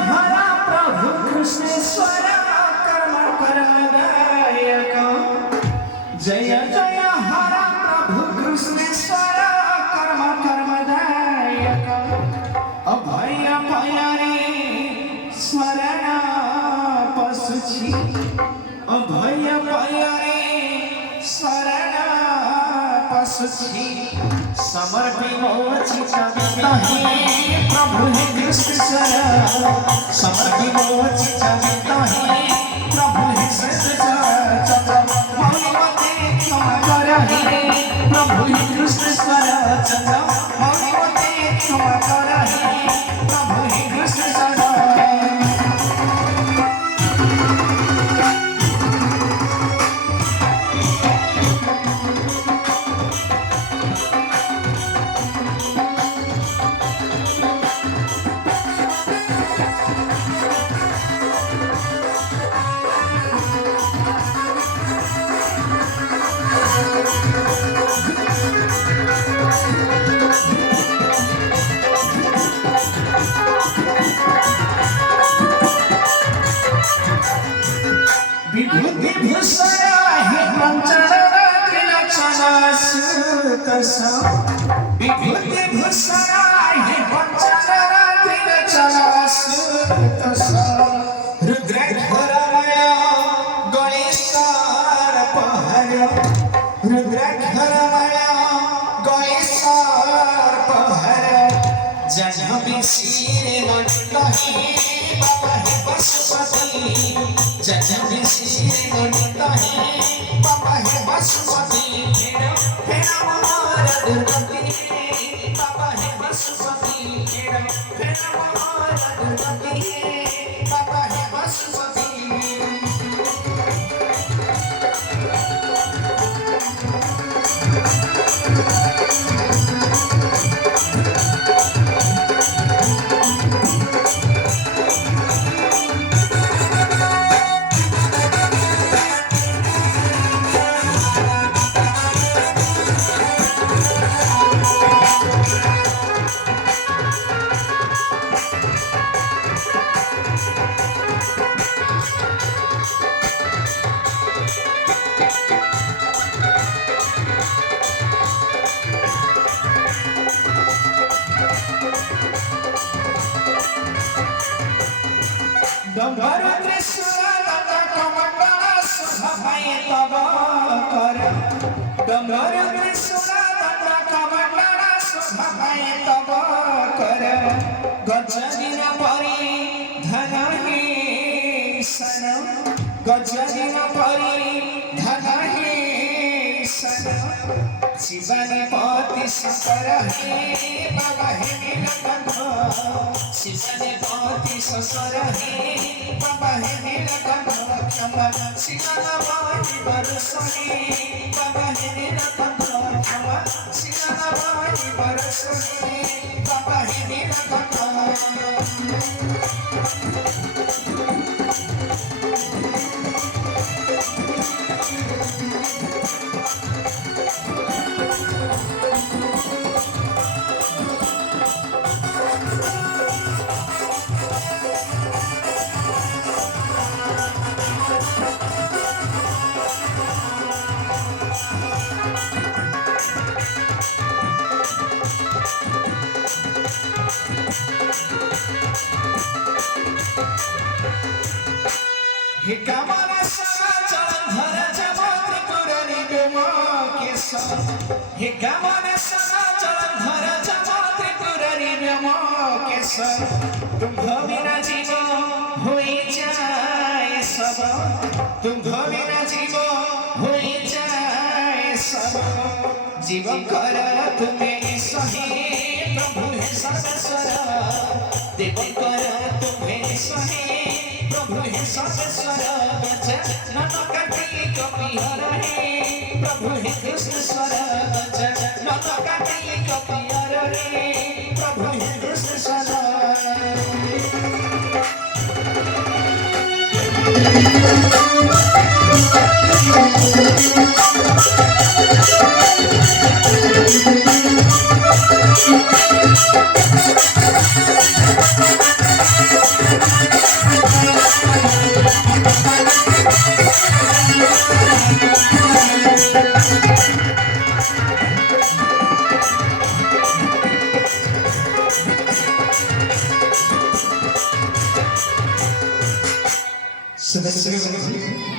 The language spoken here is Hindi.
हरा प्रभु कृष्णेश्वर कर्म कर्मदायक। जय जय हरा प्रभु कृष्णेश्वर कर्म कर्मदायक। अभय भयरे शरण पशुछि। अभय भयरे शरण पशुछि। समर्पि मोचित वितहि प्रभु हे कृष्णेश्वर। समर्पि मोचित वितहि प्रभु हे कृष्णेश्वर। मौलिमते क्षमा करहि प्रभु हे कृष्णेश्वर। मौलिमते क्षमा करहि प्रभु हे कृष्णेश्वर। विभूति भूषण हे पंचरण त्रिलक्षणासुतस। विभूति भूषण हे पंचरण त्रिलक्षणासुतस। रुद्राक्षरमय गणेशार पहर। रुद्राक्षरमय गणेशार पहर। जन्म शिरे नटहि बाबा हे पशुपति। जन्म शिरे नटहि बाबा हे पशुपति। फेर फेर मोर दुर्गति बाबा हे पशुपति। फेर फेर मोर दुर्गति बाबा हे पशुपति। डम्बर त्रिशूल कमंडल शोभाय तब कर। डम्बर त्रिशूल कमंडल शोभाय तब कर। गजदिन परिधान हे सन। गजदिन परिधान हे सन। शिवानी पति शंकर हे बाबा हे नीलकंठ। शिवानी पति शंकर हे बाबा हे नीलकंठ। क्षमा शिवन वाणी बरसोनी बाबा हे नीलकंठ। क्षमा शिवन वाणी बरसोनी बाबा हे नीलकंठ। हे कामना चरण धर जब त्रिपुरारी ब्योमकेश। हे कामना चरण धर जब त्रिपुरारी ब्योमकेश। तुम बिना जीव होई जाए सब। तुम बिना जीव होई जाए सब। जीव कर तुम्हें सही प्रभु हे सर्वेश्वर। देव कर तुम्हें सही प्रभु हे सर्वेश्वर। न काटी कपि हरे प्रभु हे कृष्णेश्वर। न काटी कपि हरे प्रभु हे कृष्णेश्वर। सदस्य